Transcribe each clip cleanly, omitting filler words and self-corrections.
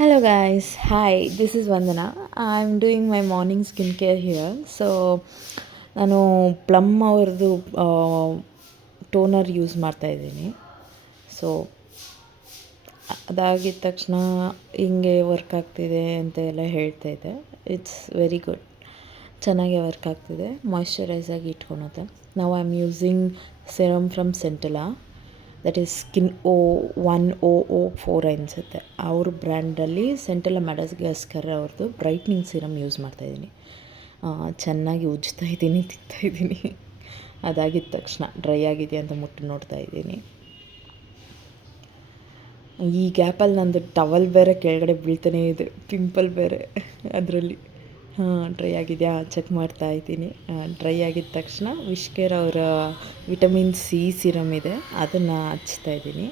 Hello guys, hi, this is Vandana. I'm doing my morning skincare here. So, ನಾನು plum ಅವ್ರದ್ದು toner use ಮಾಡ್ತಾಯಿದ್ದೀನಿ. So ಅದಾಗಿದ ತಕ್ಷಣ ಹಿಂಗೆ ವರ್ಕ್ ಆಗ್ತಿದೆ ಅಂತ ಎಲ್ಲ ಹೇಳ್ತಾಯಿದ್ದೆ. ಇಟ್ಸ್ ವೆರಿ ಗುಡ್, ಚೆನ್ನಾಗೇ ವರ್ಕ್ ಆಗ್ತಿದೆ, ಮಾಯ್ಶ್ಚರೈಸ್ ಆಗಿ ಇಟ್ಕೊಳುತ್ತೆ. ನಾವು I am using serum from Centella, that is skin 1004 ಅನಿಸುತ್ತೆ. ಅವ್ರ ಬ್ರ್ಯಾಂಡಲ್ಲಿ ಸೆಂಟೆಲಾ ಮ್ಯಾಡಗಾಸ್ಕರ್ ಅವ್ರದ್ದು ಬ್ರೈಟ್ನಿಂಗ್ ಸಿರಮ್ ಯೂಸ್ ಮಾಡ್ತಾಯಿದ್ದೀನಿ. ಚೆನ್ನಾಗಿ ಉಜ್ತಾಯಿದ್ದೀನಿ, ತಿಕ್ತಾಯಿದ್ದೀನಿ. ಅದಾಗಿದ ತಕ್ಷಣ ಡ್ರೈ ಆಗಿದೆ ಅಂತ ಮುಟ್ಟು ನೋಡ್ತಾಯಿದ್ದೀನಿ. ಈ ಗ್ಯಾಪಲ್ಲಿ ನಂದು ಟವಲ್ ಬೇರೆ ಕೆಳಗಡೆ ಬೀಳ್ತಾನೇ ಇದೆ, ಪಿಂಪಲ್ ಬೇರೆ ಅದರಲ್ಲಿ. ಡ್ರೈ ಆಗಿದೆಯಾ ಚೆಕ್ ಮಾಡ್ತಾ ಇದ್ದೀನಿ. ಡ್ರೈ ಆಗಿದ ತಕ್ಷಣ ವಿಶ್ಕೇರ್ ಅವರ ವಿಟಮಿನ್ ಸಿ ಸಿರಮ್ ಇದೆ, ಅದನ್ನು ಹಚ್ತಾ ಇದ್ದೀನಿ.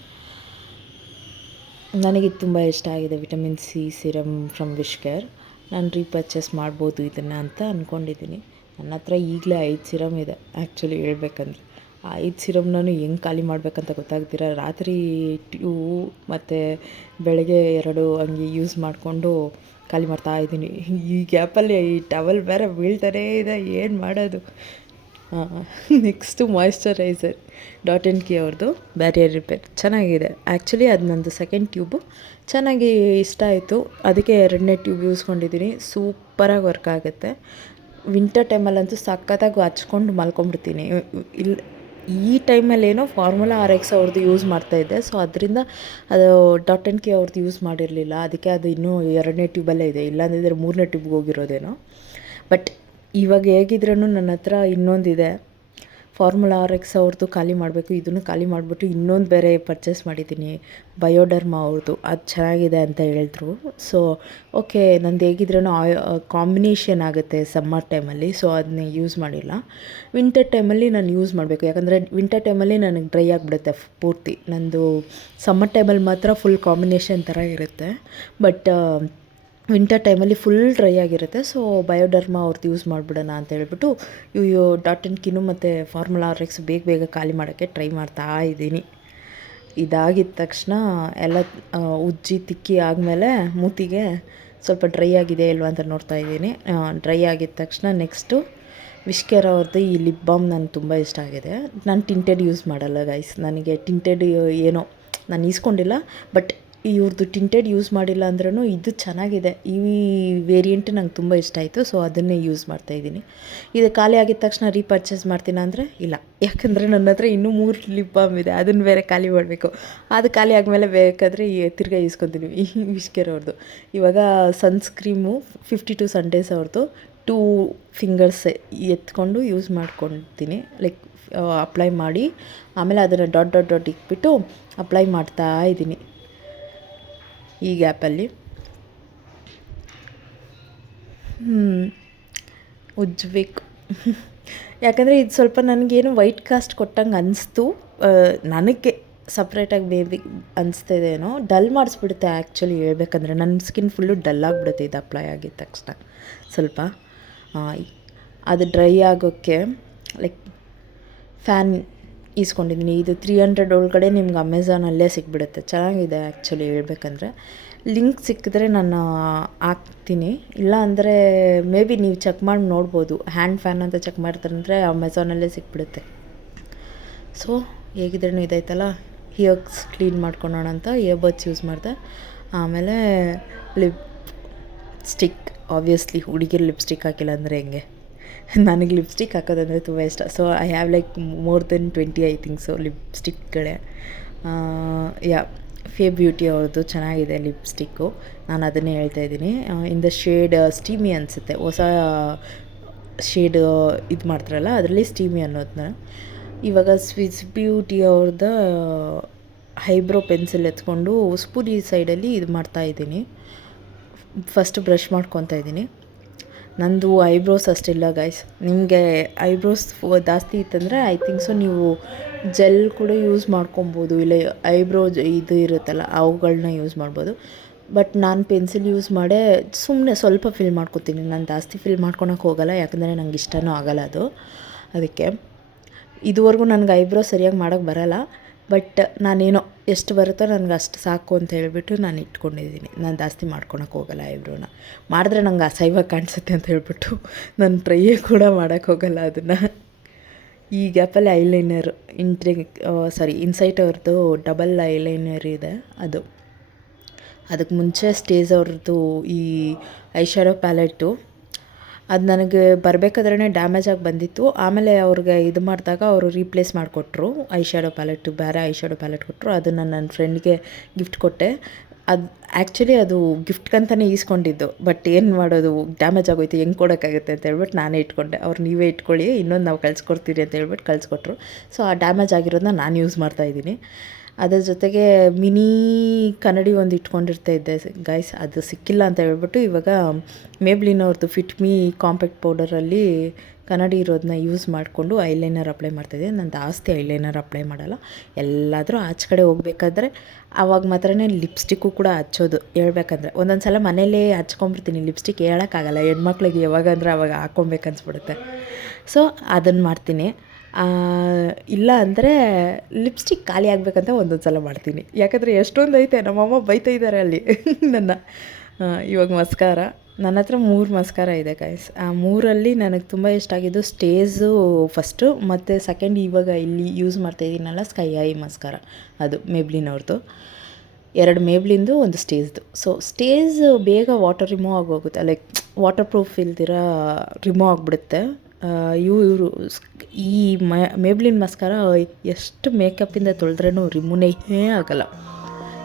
ನನಗೆ ತುಂಬ ಇಷ್ಟ ಆಗಿದೆ ವಿಟಮಿನ್ ಸಿ ಸಿರಮ್ ಫ್ರಮ್ ವಿಶ್ಕೇರ್. ನಾನು ರೀಪರ್ಚೇಸ್ ಮಾಡ್ಬೋದು ಇದನ್ನು ಅಂತ ಅಂದ್ಕೊಂಡಿದ್ದೀನಿ. ನನ್ನ ಹತ್ರ ಈಗಲೇ 5 ಸಿರಮ್ ಇದೆ ಆ್ಯಕ್ಚುಲಿ ಹೇಳ್ಬೇಕಂದ್ರೆ. ಆ 5 ಸಿರಮ್ ನಾನು ಹೆಂಗೆ ಖಾಲಿ ಮಾಡಬೇಕಂತ ಗೊತ್ತಾಗ್ತೀರ. ರಾತ್ರಿ 2 ಮತ್ತು ಬೆಳಗ್ಗೆ 2 ಹಂಗೆ ಯೂಸ್ ಮಾಡಿಕೊಂಡು ಖಾಲಿ ಮಾಡ್ತಾಯಿದ್ದೀನಿ. ಈ ಗ್ಯಾಪಲ್ಲಿ ಈ ಟವಲ್ ಬೇರೆ ಬೀಳ್ತಾನೇ ಇದೆ, ಏನು ಮಾಡೋದು. ನೆಕ್ಸ್ಟು ಮಾಯ್ಶ್ಚರೈಸರ್ ಡಾಟ್&ಕಿ ಅವ್ರದ್ದು ಬ್ಯಾರಿಯರ್ ರಿಪೇರ್ ಚೆನ್ನಾಗಿದೆ. ಆ್ಯಕ್ಚುಲಿ ಅದು ನಂದು ಸೆಕೆಂಡ್ ಟ್ಯೂಬು, ಚೆನ್ನಾಗಿ ಇಷ್ಟ ಆಯಿತು. ಅದಕ್ಕೆ 2ನೇ ಟ್ಯೂಬ್ ಯೂಸ್ಕೊಂಡಿದ್ದೀನಿ. ಸೂಪರಾಗಿ ವರ್ಕ್ ಆಗುತ್ತೆ. ವಿಂಟರ್ ಟೈಮಲ್ಲಂತೂ ಸಖತ್ತಾಗಿ ಹಚ್ಕೊಂಡು ಮಲ್ಕೊಂಡ್ಬಿಡ್ತೀನಿ. ಈ ಟೈಮಲ್ಲೇನೋ ಫಾರ್ಮುಲಾ RX ಅವ್ರದ್ದು ಯೂಸ್ ಮಾಡ್ತಾಯಿದ್ದೆ. ಸೊ ಅದರಿಂದ ಅದು ಡಾಟ್&ಕಿ ಅವ್ರದ್ದು ಯೂಸ್ ಮಾಡಿರಲಿಲ್ಲ. ಅದಕ್ಕೆ ಅದು ಇನ್ನೂ 2ನೇ ಟ್ಯೂಬಲ್ಲೇ ಇದೆ, ಇಲ್ಲಾಂದಿದ್ರೆ 3ನೇ ಟ್ಯೂಬ್ಗೆ ಹೋಗಿರೋದೇನೋ. ಬಟ್ ಇವಾಗ ಹೇಗಿದ್ರೂ ನನ್ನ ಹತ್ರ ಇನ್ನೊಂದಿದೆ, ಫಾರ್ಮುಲಾ RX ಅವ್ರದ್ದು ಖಾಲಿ ಮಾಡಬೇಕು. ಇದನ್ನು ಖಾಲಿ ಮಾಡಿಬಿಟ್ಟು ಇನ್ನೊಂದು ಬೇರೆ ಪರ್ಚೇಸ್ ಮಾಡಿದ್ದೀನಿ, ಬಯೋಡರ್ಮಾ ಅವ್ರದ್ದು. ಅದು ಚೆನ್ನಾಗಿದೆ ಅಂತ ಹೇಳಿದ್ರು. ಸೊ ಓಕೆ, ನಂದು ಹೇಗಿದ್ರೂ ಕಾಂಬಿನೇಷನ್ ಆಗುತ್ತೆ ಸಮ್ಮರ್ ಟೈಮಲ್ಲಿ. ಸೊ ಅದನ್ನ ಯೂಸ್ ಮಾಡಿಲ್ಲ. ವಿಂಟರ್ ಟೈಮಲ್ಲಿ ನಾನು ಯೂಸ್ ಮಾಡಬೇಕು, ಯಾಕಂದರೆ ವಿಂಟರ್ ಟೈಮಲ್ಲಿ ನನಗೆ ಡ್ರೈ ಆಗಿಬಿಡುತ್ತೆ ಪೂರ್ತಿ. ನಂದು ಸಮ್ಮರ್ ಟೈಮಲ್ಲಿ ಮಾತ್ರ ಫುಲ್ ಕಾಂಬಿನೇಷನ್ ಥರ ಇರುತ್ತೆ. ಬಟ್ ವಿಂಟರ್ ಟೈಮಲ್ಲಿ ಫುಲ್ ಡ್ರೈ ಆಗಿರುತ್ತೆ. ಸೊ ಬಯೋಡರ್ಮಾ ಅವ್ರದ್ದು ಯೂಸ್ ಮಾಡಿಬಿಡೋಣ ಅಂತ ಹೇಳ್ಬಿಟ್ಟು ಡಾಟ್&ಕಿನೂ ಮತ್ತು ಫಾರ್ಮುಲಾ RX ಬೇಗ ಖಾಲಿ ಮಾಡೋಕ್ಕೆ ಟ್ರೈ ಮಾಡ್ತಾ ಇದ್ದೀನಿ. ಇದಾಗಿದ ತಕ್ಷಣ ಎಲ್ಲ ಉಜ್ಜಿ ತಿಕ್ಕಿ ಆದಮೇಲೆ ಮೂತಿಗೆ ಸ್ವಲ್ಪ ಡ್ರೈ ಆಗಿದೆ ಇಲ್ವಾ ಅಂತ ನೋಡ್ತಾ ಇದ್ದೀನಿ. ಡ್ರೈ ಆಗಿದ ತಕ್ಷಣ ನೆಕ್ಸ್ಟು ವಿಶ್ಕೇರ್ ಅವ್ರದ್ದು ಈ ಲಿಪ್ ಬಾಮ್ ನನಗೆ ತುಂಬ ಇಷ್ಟ ಆಗಿದೆ. ನಾನು ಟಿಂಟೆಡ್ ಯೂಸ್ ಮಾಡಲ್ಲ ಗೈಸ್. ನನಗೆ ಟಿಂಟೆಡ್ ಏನೋ ನಾನು ಈಸ್ಕೊಂಡಿಲ್ಲ, ಬಟ್ ಇವ್ರದ್ದು ಟಿಂಟೆಡ್ ಯೂಸ್ ಮಾಡಿಲ್ಲ ಅಂದ್ರೂ ಇದು ಚೆನ್ನಾಗಿದೆ. ಈ ವೇರಿಯಂಟ್ ನಂಗೆ ತುಂಬ ಇಷ್ಟ ಆಯಿತು. ಸೊ ಅದನ್ನೇ ಯೂಸ್ ಮಾಡ್ತಾಯಿದ್ದೀನಿ. ಇದು ಖಾಲಿ ಆಗಿದ ತಕ್ಷಣ ರೀಪರ್ಚೇಸ್ ಮಾಡ್ತೀನ ಅಂದರೆ ಇಲ್ಲ, ಯಾಕಂದರೆ ನನ್ನ ಹತ್ರ ಇನ್ನೂ 3 ಲಿಪ್ ಬಾಮ್ ಇದೆ, ಅದನ್ನು ಬೇರೆ ಖಾಲಿ ಮಾಡಬೇಕು. ಅದು ಖಾಲಿ ಆದಮೇಲೆ ಬೇಕಾದರೆ ತಿರ್ಗಾ ಈಸ್ಕೊತೀನಿ ವಿಶ್ಕೇರ್ ಅವ್ರದ್ದು. ಇವಾಗ ಸನ್ಸ್ಕ್ರೀಮು 52 ಸಂಡೇಸ್ ಅವ್ರದ್ದು 2 ಫಿಂಗರ್ಸ್ ಎತ್ಕೊಂಡು ಯೂಸ್ ಮಾಡ್ಕೊತೀನಿ. ಲೈಕ್ ಅಪ್ಲೈ ಮಾಡಿ ಆಮೇಲೆ ಅದನ್ನು ಡಾಟ್ ಇಕ್ಬಿಟ್ಟು ಅಪ್ಲೈ ಮಾಡ್ತಾ ಇದ್ದೀನಿ ಈ ಗ್ಯಾಪಲ್ಲಿ. ಉಜ್ಜಬೇಕು ಯಾಕಂದರೆ ಇದು ಸ್ವಲ್ಪ ನನಗೇನು ವೈಟ್ ಕಾಸ್ಟ್ ಕೊಟ್ಟಂಗೆ ಅನಿಸ್ತು. ನನಗೆ ಸಪ್ರೇಟಾಗಿ ಬೇಬಿ ಅನಿಸ್ತಿದೇನೋ, ಡಲ್ ಮಾಡಿಸ್ಬಿಡುತ್ತೆ ಆ್ಯಕ್ಚುಲಿ ಹೇಳ್ಬೇಕಂದ್ರೆ. ನನ್ನ ಸ್ಕಿನ್ ಫುಲ್ಲು ಡಲ್ ಆಗಿಬಿಡುತ್ತೆ ಇದು ಅಪ್ಲೈ ಆಗಿದ ತಕ್ಷಣ. ಸ್ವಲ್ಪ ಅದು ಡ್ರೈ ಆಗೋಕ್ಕೆ ಲೈಕ್ ಫ್ಯಾನ್ ಈಸ್ಕೊಂಡಿದ್ದೀನಿ. ಇದು 300 ಒಳಗಡೆ ನಿಮ್ಗೆ ಅಮೆಝಾನಲ್ಲೇ ಸಿಕ್ಬಿಡುತ್ತೆ. ಚೆನ್ನಾಗಿದೆ ಆ್ಯಕ್ಚುಲಿ ಹೇಳ್ಬೇಕಂದ್ರೆ. ಲಿಂಕ್ ಸಿಕ್ಕಿದ್ರೆ ನಾನು ಹಾಕ್ತೀನಿ, ಇಲ್ಲ ಅಂದರೆ ಮೇ ಬಿ ನೀವು ಚೆಕ್ ಮಾಡಿ ನೋಡ್ಬೋದು. ಹ್ಯಾಂಡ್ ಫ್ಯಾನ್ ಅಂತ ಚೆಕ್ ಮಾಡ್ತಾರಂದರೆ ಅಮೆಝಾನಲ್ಲೇ ಸಿಕ್ಬಿಡುತ್ತೆ. ಸೊ ಹೇಗಿದ್ರೂ ಇದಾಯ್ತಲ್ಲ, ಇಯರ್ಸ್ ಕ್ಲೀನ್ ಮಾಡ್ಕೊಳ್ಳೋಣ ಅಂತ ಇಯರ್ಬಡ್ಸ್ ಯೂಸ್ ಮಾಡಿದೆ. ಆಮೇಲೆ ಲಿಪ್ ಸ್ಟಿಕ್, ಆಬ್ವಿಯಸ್ಲಿ ಹುಡುಗಿರು ಲಿಪ್ಸ್ಟಿಕ್ ಹಾಕಿಲ್ಲ ಅಂದರೆ ಹೆಂಗೆ. ನನಗೆ ಲಿಪ್ಸ್ಟಿಕ್ ಹಾಕೋದಂದರೆ ತುಂಬ ಇಷ್ಟ. So I have like more than 20 I think so ಲಿಪ್ಸ್ಟಿಕ್ಗಳೇ. ಫೇ ಬ್ಯೂಟಿ ಅವ್ರದ್ದು ಚೆನ್ನಾಗಿದೆ ಲಿಪ್ಸ್ಟಿಕ್ಕು, ನಾನು ಅದನ್ನೇ ಹೇಳ್ತಾಯಿದ್ದೀನಿ. ಇನ್ ದ ಶೇಡ್ ಸ್ಟೀಮಿ ಅನಿಸುತ್ತೆ, ಹೊಸ ಶೇಡ್ ಇದು ಮಾಡ್ತಾರಲ್ಲ ಅದರಲ್ಲಿ ಸ್ಟೀಮಿ ಅನ್ನೋದನ್ನ. ಇವಾಗ ಸ್ವಿಸ್ ಬ್ಯೂಟಿ ಅವ್ರದ್ದು ಐಬ್ರೋ ಪೆನ್ಸಿಲ್ ಎತ್ಕೊಂಡು ಸ್ಪೂನಿ ಸೈಡಲ್ಲಿ ಇದು ಮಾಡ್ತಾಯಿದ್ದೀನಿ. ಫಸ್ಟ್ ಬ್ರಷ್ ಮಾಡ್ಕೊತಾ ಇದ್ದೀನಿ. ನಂದು ಐಬ್ರೋಸ್ ಅಷ್ಟಿಲ್ಲ ಗೈಸ್. ನಿಮಗೆ ಐಬ್ರೋಸ್ ಜಾಸ್ತಿ ಇತ್ತಂದರೆ ಐ ಥಿಂಕ್ ಸೊ ನೀವು ಜೆಲ್ ಕೂಡ ಯೂಸ್ ಮಾಡ್ಕೊಬೋದು, ಇಲ್ಲ ಐಬ್ರೋ ಇದು ಇರುತ್ತಲ್ಲ ಅವುಗಳನ್ನ ಯೂಸ್ ಮಾಡ್ಬೋದು. ಬಟ್ ನಾನು ಪೆನ್ಸಿಲ್ ಯೂಸ್ ಮಾಡೇ ಸುಮ್ಮನೆ ಸ್ವಲ್ಪ ಫಿಲ್ ಮಾಡ್ಕೊತೀನಿ. ನಾನು ಜಾಸ್ತಿ ಫಿಲ್ ಮಾಡ್ಕೊಳಕ್ಕೆ ಹೋಗಲ್ಲ, ಯಾಕಂದರೆ ನಂಗೆ ಇಷ್ಟನೂ ಆಗಲ್ಲ ಅದು. ಅದಕ್ಕೆ ಇದುವರೆಗೂ ನನಗೆ ಐಬ್ರೋ ಸರಿಯಾಗಿ ಮಾಡೋಕ್ಕೆ ಬರೋಲ್ಲ. ಬಟ್ ನಾನೇನೋ ಎಷ್ಟು ಬರುತ್ತೋ ನನಗೆ ಅಷ್ಟು ಸಾಕು ಅಂತ ಹೇಳ್ಬಿಟ್ಟು ನಾನು ಇಟ್ಕೊಂಡಿದ್ದೀನಿ. ನಾನು ಜಾಸ್ತಿ ಮಾಡ್ಕೊಳಕ್ಕೆ ಹೋಗಲ್ಲ ಐಬ್ರೋನ. ಮಾಡಿದ್ರೆ ನಂಗೆ ಅಸಹ್ಯವಾಗಿ ಕಾಣಿಸುತ್ತೆ ಅಂತ ಹೇಳ್ಬಿಟ್ಟು ನಾನು ಟ್ರೈಯೇ ಕೂಡ ಮಾಡೋಕ್ಕೆ ಹೋಗಲ್ಲ ಅದನ್ನು. ಈ ಗ್ಯಾಪಲ್ಲಿ ಐಲೈನರ್ ಇನ್ಸೈಟ್ ಅವ್ರದ್ದು ಡಬಲ್ ಐಲೈನರ್ ಇದೆ ಅದು. ಅದಕ್ಕೆ ಮುಂಚೆ ಸ್ಟೇಜ್ ಅವ್ರದ್ದು ಈ ಐ ಶ್ಯಾಡೋ ಪ್ಯಾಲೆಟು ಅದು ನನಗೆ ಬರಬೇಕಾದ್ರೇ ಡ್ಯಾಮೇಜ್ ಆಗಿ ಬಂದಿತ್ತು. ಆಮೇಲೆ ಅವ್ರಿಗೆ ಇದು ಮಾಡಿದಾಗ ಅವರು ರೀಪ್ಲೇಸ್ ಮಾಡಿಕೊಟ್ರು. ಐ ಶ್ಯಾಡೋ ಪ್ಯಾಲೆಟು ಬೇರೆ ಐ ಶ್ಯಾಡೋ ಪ್ಯಾಲೆಟ್ ಕೊಟ್ಟರು. ಅದನ್ನು ನನ್ನ ಫ್ರೆಂಡ್ಗೆ ಗಿಫ್ಟ್ ಕೊಟ್ಟೆ. ಅದು ಆ್ಯಕ್ಚುಲಿ ಅದು ಗಿಫ್ಟ್ಗಂತಲೇ ಈಸ್ಕೊಂಡಿದ್ದು. ಬಟ್ ಏನು ಮಾಡೋದು, ಡ್ಯಾಮೇಜ್ ಆಗೋಯ್ತು, ಹೆಂಗೆ ಕೊಡೋಕ್ಕಾಗುತ್ತೆ ಅಂತ ಹೇಳ್ಬಿಟ್ಟು ನಾನೇ ಇಟ್ಕೊಂಡೆ. ಅವ್ರು ನೀವೇ ಇಟ್ಕೊಳ್ಳಿ, ಇನ್ನೊಂದು ನಾವು ಕಳಿಸ್ಕೊಡ್ತೀರಿ ಅಂತ ಹೇಳ್ಬಿಟ್ಟು ಕಳಿಸ್ಕೊಟ್ರು. ಸೊ ಆ ಡ್ಯಾಮೇಜ್ ಆಗಿರೋದನ್ನ ನಾನು ಯೂಸ್ ಮಾಡ್ತಾಯಿದ್ದೀನಿ. ಅದ್ರ ಜೊತೆಗೆ ಮಿನಿ ಕನ್ನಡಿ ಒಂದು ಇಟ್ಕೊಂಡಿರ್ತಾ ಇದ್ದೆ ಗೈಸ್, ಅದು ಸಿಕ್ಕಿಲ್ಲ ಅಂತ ಹೇಳ್ಬಿಟ್ಟು ಇವಾಗ ಮೇಬ್ಲಿನ್ ಅವ್ರದ್ದು ಫಿಟ್ ಮೀ ಕಾಂಪ್ಯಾಕ್ಟ್ ಪೌಡರಲ್ಲಿ ಕನ್ನಡಿ ಇರೋದನ್ನ ಯೂಸ್ ಮಾಡಿಕೊಂಡು ಐಲೈನರ್ ಅಪ್ಲೈ ಮಾಡ್ತಾಯಿದ್ದೆ. ನಾನು ಜಾಸ್ತಿ ಐಲೈನರ್ ಅಪ್ಲೈ ಮಾಡಲ್ಲ. ಎಲ್ಲಾದರೂ ಆಚೆ ಕಡೆ ಹೋಗ್ಬೇಕಾದ್ರೆ ಆವಾಗ ಮಾತ್ರನೇ ಲಿಪ್ಸ್ಟಿಕ್ಕು ಕೂಡ ಹಚ್ಚೋದು. ಹೇಳ್ಬೇಕಂದ್ರೆ ಒಂದೊಂದು ಸಲ ಮನೇಲೇ ಹಚ್ಕೊಂಬಿಡ್ತೀನಿ ಲಿಪ್ಸ್ಟಿಕ್, ಹೇಳೋಕ್ಕಾಗಲ್ಲ. ಹೆಣ್ಮಕ್ಳಿಗೆ ಯಾವಾಗಂದ್ರೆ ಅವಾಗ ಹಾಕ್ಕೊಬೇಕನ್ಸ್ಬಿಡುತ್ತೆ. ಸೊ ಅದನ್ನು ಮಾಡ್ತೀನಿ. ಇಲ್ಲ ಅಂದರೆ ಲಿಪ್ಸ್ಟಿಕ್ ಖಾಲಿ ಆಗಬೇಕಂತ ಒಂದೊಂದು ಸಲ ಮಾಡ್ತೀನಿ. ಯಾಕಂದರೆ ಎಷ್ಟೊಂದು ಐತೆ, ನಮ್ಮಮ್ಮ ಬೈತಾ ಇದ್ದಾರೆ ಅಲ್ಲಿ ನನ್ನ. ಇವಾಗ ಮಸ್ಕಾರ ನನ್ನ ಹತ್ರ 3 ಮಸ್ಕಾರ ಇದೆ ಗೈಸ್. ಆ 3ರಲ್ಲಿ ನನಗೆ ತುಂಬ ಇಷ್ಟ ಆಗಿದ್ದು ಸ್ಟೇಜು ಫಸ್ಟು, ಮತ್ತು ಸೆಕೆಂಡ್ ಇವಾಗ ಇಲ್ಲಿ ಯೂಸ್ ಮಾಡ್ತಾಯಿದ್ದೀನಲ್ಲ ಸ್ಕೈ ಐ ಮಸ್ಕಾರ, ಅದು ಮೇಬ್ಲಿನ್ ಅವ್ರದ್ದು. 2 ಮೇಬ್ಲಿಂದು, 1 ಸ್ಟೇಜ್ದು. ಸೊ ಸ್ಟೇಜ್ ಬೇಗ ವಾಟರ್ ರಿಮೂವ್ ಆಗೋಗುತ್ತೆ, ಲೈಕ್ ವಾಟರ್ ಪ್ರೂಫ್ ಇಲ್ದಿರ ರಿಮೂವ್ ಆಗಿಬಿಡುತ್ತೆ. ಇವರು ಈ ಮೇಬ್ಲಿನ್ ಮಸ್ಕಾರ ಎಷ್ಟು ಮೇಕಪ್ಪಿಂದ ತೊಳೆದ್ರೂ ರಿಮೂನೇ ಆಗಲ್ಲ.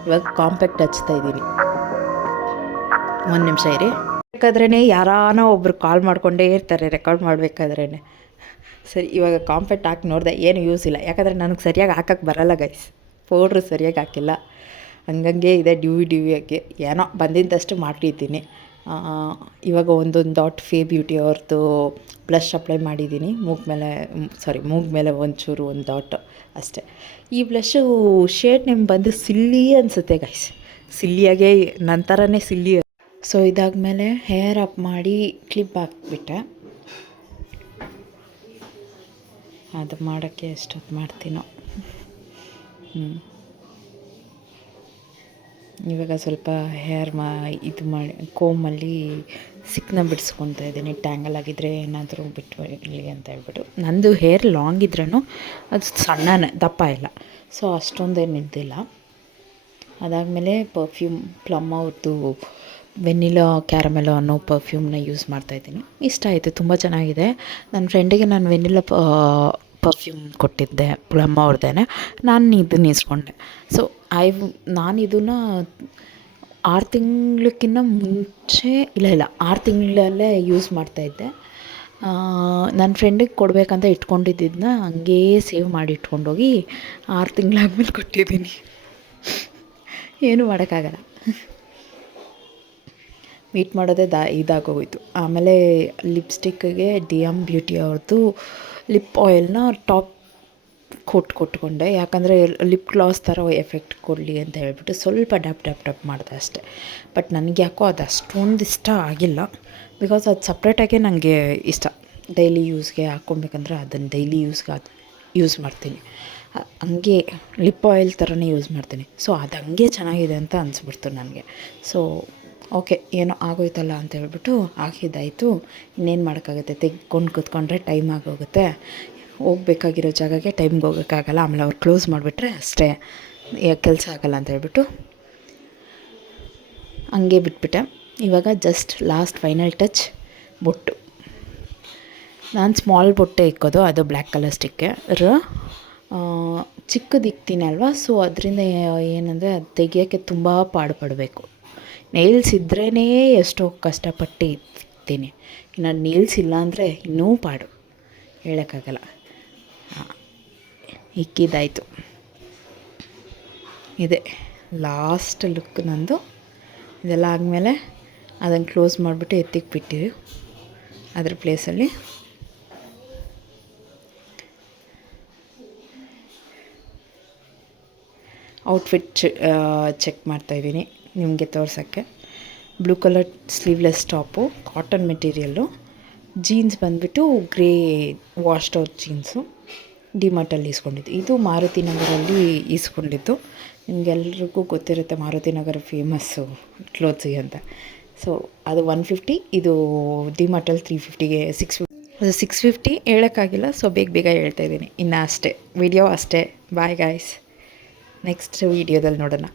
ಇವಾಗ ಕಾಂಪ್ಯಾಕ್ಟ್ ಹಚ್ತಾ ಇದ್ದೀನಿ. 1 ನಿಮಿಷ ಇರಿ. ಬೇಕಾದ್ರೇ ಯಾರಾನೋ ಒಬ್ರು ಕಾಲ್ ಮಾಡಿಕೊಂಡೇ ಇರ್ತಾರೆ ರೆಕಾರ್ಡ್ ಮಾಡಬೇಕಾದ್ರೇ. ಸರಿ, ಇವಾಗ ಕಾಂಪ್ಯಾಕ್ಟ್ ಹಾಕಿ ನೋಡಿದೆ, ಏನು ಯೂಸ್ ಇಲ್ಲ. ಯಾಕಂದರೆ ನನಗೆ ಸರಿಯಾಗಿ ಹಾಕೋಕ್ಕೆ ಬರಲ್ಲ ಗೈಸ್, ಪೌಡ್ರು ಸರಿಯಾಗಿ ಹಾಕಿಲ್ಲ, ಹಂಗಂಗೆ ಇದೆ ಡ್ಯೂವಿಯಾಗಿ. ಏನೋ ಬಂದಿದ್ದಷ್ಟು ಮಾಡಿದ್ದೀನಿ. ಇವಾಗ 1 ಡಾಟ್ ಫೇ ಬ್ಯೂಟಿ ಅವ್ರದ್ದು ಬ್ಲಷ್ ಅಪ್ಲೈ ಮಾಡಿದ್ದೀನಿ ಮೂಗ್ ಮೇಲೆ ಒಂಚೂರು 1 ಡಾಟ್ ಅಷ್ಟೇ. ಈ ಬ್ಲಷು ಶೇಡ್ ನೇಮ್ ಬಂದು ಸಿಲ್ಲಿ ಅನಿಸುತ್ತೆ ಗೈಸ್, ಸಿಲ್ಲಿಯಾಗೆ ನನ್ನ ಥರನೇ ಸಿಲ್ಲಿ. ಸೊ ಇದಾದಮೇಲೆ ಹೇರ್ ಅಪ್ ಮಾಡಿ ಕ್ಲಿಪ್ ಹಾಕ್ಬಿಟ್ಟೆ. ಅದು ಮಾಡೋಕ್ಕೆ ಎಷ್ಟೊತ್ತು ಮಾಡ್ತೀನೋ. ಇವಾಗ ಸ್ವಲ್ಪ ಹೇರ್ ಇದು ಮಾಡಿ ಕೋಮಲ್ಲಿ ಸಿಕ್ಕನ್ನ ಬಿಡಿಸ್ಕೊತಾ ಇದ್ದೀನಿ. ಟ್ಯಾಂಗಲ್ ಆಗಿದ್ದರೆ ಏನಾದರೂ ಬಿಟ್ಟು ಇರಲಿ ಅಂತ ಹೇಳ್ಬಿಟ್ಟು. ನಂದು ಹೇರ್ ಲಾಂಗ್ ಇದ್ರೂ ಅದು ಸಣ್ಣನೇ, ದಪ್ಪ ಇಲ್ಲ. ಸೊ ಅಷ್ಟೊಂದೇನು ಇದ್ದಿಲ್ಲ. ಅದಾದಮೇಲೆ ಪರ್ಫ್ಯೂಮ್ ಪ್ಲಮ್ ಅವ್ರದ್ದು ವೆನಿಲಾ ಕ್ಯಾರಮೆಲೋ ಅನ್ನೋ ಪರ್ಫ್ಯೂಮ್ನ ಯೂಸ್ ಮಾಡ್ತಾಯಿದ್ದೀನಿ. ಇಷ್ಟ ಆಯಿತು, ತುಂಬ ಚೆನ್ನಾಗಿದೆ. ನನ್ನ ಫ್ರೆಂಡಿಗೆ ನಾನು ವೆನಿಲಾ ಪರ್ಫ್ಯೂಮ್ ಕೊಟ್ಟಿದ್ದೆ, ಪ್ಲಮ್ ಅವ್ರದ್ದೇ. ನಾನು ಇದನ್ನ ಇಸ್ಕೊಂಡೆ. ಸೊ ನಾನು ಇದನ್ನು 6 ತಿಂಗಳಕ್ಕಿಂತ ಮುಂಚೆ ಇಲ್ಲ 6 ತಿಂಗಳಲ್ಲೇ ಯೂಸ್ ಮಾಡ್ತಾಯಿದ್ದೆ. ನನ್ನ ಫ್ರೆಂಡಿಗೆ ಕೊಡಬೇಕಂತ ಇಟ್ಕೊಂಡಿದ್ದನ್ನ ಹಂಗೇ ಸೇವ್ ಮಾಡಿ ಇಟ್ಕೊಂಡೋಗಿ 6 ತಿಂಗಳಾದ್ಮೇಲೆ ಕೊಟ್ಟಿದ್ದೀನಿ. ಏನೂ ಮಾಡೋಕ್ಕಾಗಲ್ಲ, ಮೀಟ್ ಮಾಡೋದೇ ಇದಾಗೋಯಿತು. ಆಮೇಲೆ ಲಿಪ್ಸ್ಟಿಕ್ಕಿಗೆ DM ಬ್ಯೂಟಿ ಅವ್ರದ್ದು ಲಿಪ್ ಆಯಿಲ್ನ ಟಾಪ್ ಕೊಟ್ಕೊಂಡೆ. ಯಾಕಂದರೆ ಲಿಪ್ ಗ್ಲಾಸ್ ಥರ ಎಫೆಕ್ಟ್ ಕೊಡಲಿ ಅಂತ ಹೇಳ್ಬಿಟ್ಟು ಸ್ವಲ್ಪ ಡಪ್ ಮಾಡಿದೆ ಅಷ್ಟೆ. ಬಟ್ ನನಗೆ ಯಾಕೋ ಅದು ಅಷ್ಟೊಂದು ಇಷ್ಟ ಆಗಿಲ್ಲ. ಬಿಕಾಸ್ ಅದು ಸಪ್ರೇಟಾಗೆ ನನಗೆ ಇಷ್ಟ. ಡೈಲಿ ಯೂಸ್ಗೆ ಹಾಕ್ಕೊಬೇಕಂದ್ರೆ ಅದನ್ನು ಡೈಲಿ ಯೂಸ್ ಮಾಡ್ತೀನಿ. ಹಂಗೆ ಲಿಪ್ ಆಯಿಲ್ ಥರನೇ ಯೂಸ್ ಮಾಡ್ತೀನಿ. ಸೊ ಅದು ಹಂಗೆ ಚೆನ್ನಾಗಿದೆ ಅಂತ ಅನಿಸ್ಬಿಡ್ತು ನನಗೆ. ಸೊ ಓಕೆ, ಏನೋ ಆಗೋಯ್ತಲ್ಲ ಅಂತ ಹೇಳ್ಬಿಟ್ಟು ಹಾಕಿದ್ದಾಯಿತು. ಇನ್ನೇನು ಮಾಡೋಕ್ಕಾಗುತ್ತೆ, ತೆಗ್ಕೊಂಡು ಕೂತ್ಕೊಂಡ್ರೆ ಟೈಮ್ ಆಗೋಗುತ್ತೆ. ಹೋಗ್ಬೇಕಾಗಿರೋ ಜಾಗಕ್ಕೆ ಟೈಮ್ಗೆ ಹೋಗೋಕ್ಕಾಗಲ್ಲ. ಆಮೇಲೆ ಅವ್ರು ಕ್ಲೋಸ್ ಮಾಡಿಬಿಟ್ರೆ ಅಷ್ಟೇ, ಕೆಲಸ ಆಗಲ್ಲ ಅಂತ ಹೇಳ್ಬಿಟ್ಟು ಹಂಗೆ ಬಿಟ್ಬಿಟ್ಟೆ. ಇವಾಗ ಜಸ್ಟ್ ಲಾಸ್ಟ್ ಫೈನಲ್ ಟಚ್ ಬೊಟ್ಟು. ನಾನು ಸ್ಮಾಲ್ ಬೊಟ್ಟೆ ಇಕ್ಕೋದು, ಅದು ಬ್ಲ್ಯಾಕ್ ಕಲರ್ ಸ್ಟಿಕ್ಕರ್. ಚಿಕ್ಕದು ಇಕ್ತೀನಿ ಅಲ್ವಾ, ಸೊ ಅದರಿಂದ ಏನಂದರೆ ಅದು ತೆಗಿಯೋಕ್ಕೆ ತುಂಬ ಪಾಡುಪಡಬೇಕು. ನೇಲ್ಸ್ ಇದ್ರೇ ಎಷ್ಟೋ ಕಷ್ಟಪಟ್ಟು ಇಕ್ತೀನಿ, ಇನ್ನು ನೇಲ್ಸ್ ಇಲ್ಲ ಅಂದರೆ ಇನ್ನೂ ಪಾಡು, ಹೇಳೋಕ್ಕಾಗಲ್ಲ. ಇಕ್ಕಿದ್ದಾಯಿತು. ಇದೆ ಲಾಸ್ಟ್ ಲುಕ್ ನಂದು. ಇದೆಲ್ಲ ಆದಮೇಲೆ ಅದನ್ನು ಕ್ಲೋಸ್ ಮಾಡಿಬಿಟ್ಟು ಎತ್ತಿಕ್ಬಿಟ್ಟಿರಿ ಅದ್ರ ಪ್ಲೇಸಲ್ಲಿ. ಔಟ್ಫಿಟ್ ಚೆಕ್ ಮಾಡ್ತಾಯಿದ್ದೀನಿ ನಿಮಗೆ ತೋರ್ಸೋಕ್ಕೆ. Blue colour sleeveless top, cotton material, jeans ಬಂದುಬಿಟ್ಟು ಗ್ರೇ ವಾಶ್ಡ್ ಔಟ್ ಜೀನ್ಸು. ಡಿಮಾರ್ಟಲ್ಲಿ ಇಸ್ಕೊಂಡಿದ್ದು. ಇದು ಮಾರುತಿ ನಗರಲ್ಲಿ ಇಸ್ಕೊಂಡಿದ್ದು. ನಿಮಗೆಲ್ರಿಗೂ ಗೊತ್ತಿರುತ್ತೆ ಮಾರುತಿ ನಗರ ಫೇಮಸ್ಸು ಕ್ಲೋತ್ಸಿಗೆ ಅಂತ. ಸೊ ಅದು 150, ಇದು ಡಿಮಾರ್ಟಲ್ಲಿ 350ಗೆ 650 ಹೇಳೋಕ್ಕಾಗಿಲ್ಲ. ಸೊ ಬೇಗ ಬೇಗ ಹೇಳ್ತಾ ಇದ್ದೀನಿ. ಇನ್ನು ಅಷ್ಟೇ ವಿಡಿಯೋ ಅಷ್ಟೇ. ಬಾಯ್ ಗಾಯ್ಸ್, ನೆಕ್ಸ್ಟ್ ವೀಡಿಯೋದಲ್ಲಿ ನೋಡೋಣ.